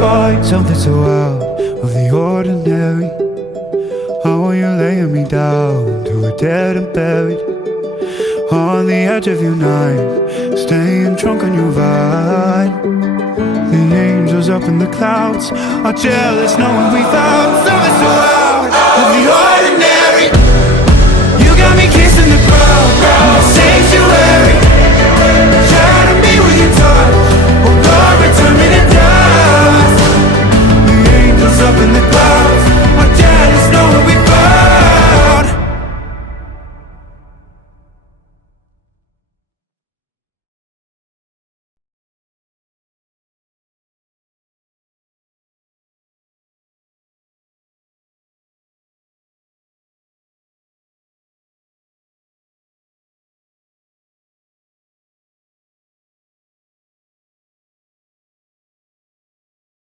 find something so out of the ordinary. How are you laying me down to a dead and buried on the edge of your night, staying drunk on your vine. The angels up in the clouds are jealous knowing we found something so out of the ordinary. You got me kissing the ground in the sanctuary, trying to be with your touch.